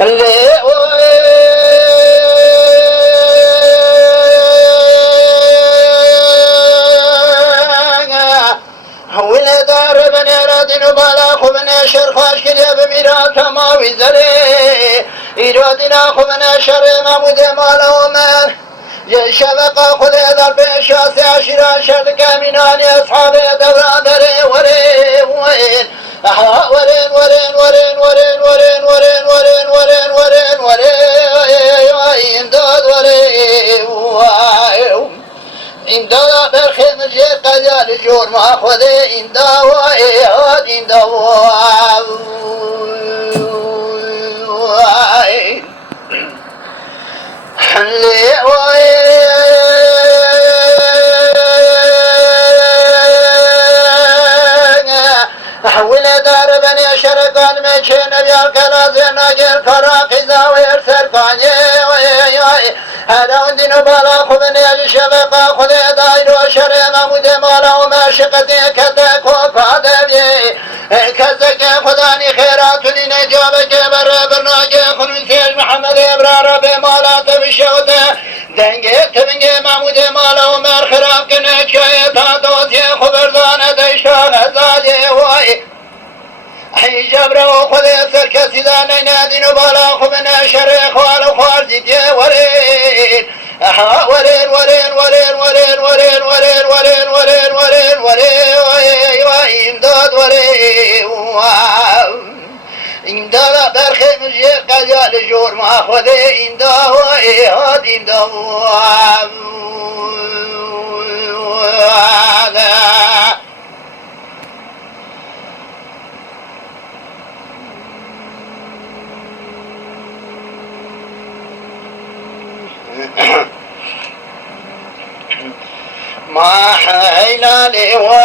اللي ولا دار بني رادين وبالا خبنا شر خاش كليا بميرات ما وزري إيرادنا خبنا شر ما مدمالا ومن شبقا خذ ذا بشاس عشرة شرك منان أصحاب دوران دري ورين وين ورين ورين ورين ورين ورين ورين ورين ورين ورين ورين داد ورين إمداد برخم جيت قجال جور ما خذي إمداد وإياد إمداد حلي حول دار بني شرق المشين بيالك لازم نجل فراق زاوير سرقاني هذا عندنا بالا خذني الشبقة خذ داير وشرم مدمالا وما شقتي كتك وقادمي كتك خذاني خيرات لنجابك برناجي خذ من سيج محمد إبرار بمالا تبشوته دنگه تبنگه محمود مالا ومر خراب كنه شاية تاتوتي خبردان ديشان زادي واي حي جبره خذ سركسي داني نادين وبالا خبنا شريخ والخوار جيتي ورين ورين ورين ورين ورين ورين ورين ورين ورين ورين ورين امداد ورين امداد برخي مجيب قجال جور ما خذي امداد وإيهاد امداد ما حيل لي